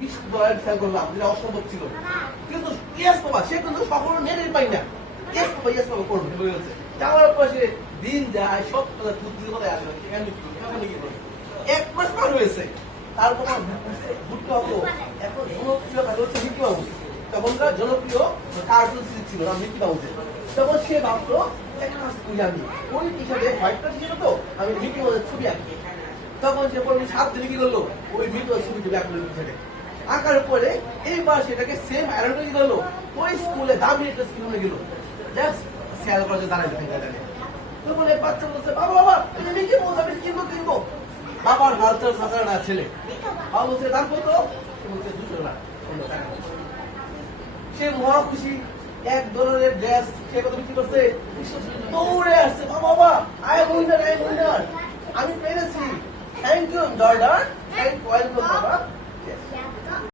$20 খেয়াল করলাম, যেটা অসম্ভব ছিল। কিন্তু ইয়েস বাবা, সে কিন্তু সফল নেটেই পাই না। ইয়েস বাবা করবে বলেছে। যাওয়ার পর সে দিন যায়, সব কথা বুদ্ধি কথা আসে, সেখানে কি করে 1 মাস পার হয়েছে। তারপর ভুট্টা হতো, এখন জনপ্রিয় কাজ হচ্ছে মিকি মাউস। তখনকার জনপ্রিয় কার্টুন সিরিজ ছিল না মিকি মাউসের। তখন সে ভাবলো একটা কাজ করি আমি, ওই টি-শার্টে হোয়াইট কালার ছিল তো, আমি মিকি মাউসের ছবি আঁকি। তখন সে পরে 7 দিনে কি করলো, ওই মিকি মাউসের ছবি তুলে আঁকলো টি-শার্টে। আঁকার পরে এইবার সেটাকে সেম আয়রন করে গেল, ওই স্কুলে দামি একটা স্কুলে গেল, জাস্ট শেয়ার করে দাঁড়ায় দেখে। তো বলে বাচ্চা বলছে, বাবা এটা মিকি মাউস, আমি কিনবো। বাবার কালচার সাঁতার ছেলে, বাবা বলছে দাম কত? সে বলছে 200 টাকা। সে মহা খুশি, এক ধরনের ড্রেস সে কত বিক্রি করছে, দৌড়ে আসছে, বাবা আই উইনার, আমি পেরেছি, thank you Jordan, thank welcome বাবা।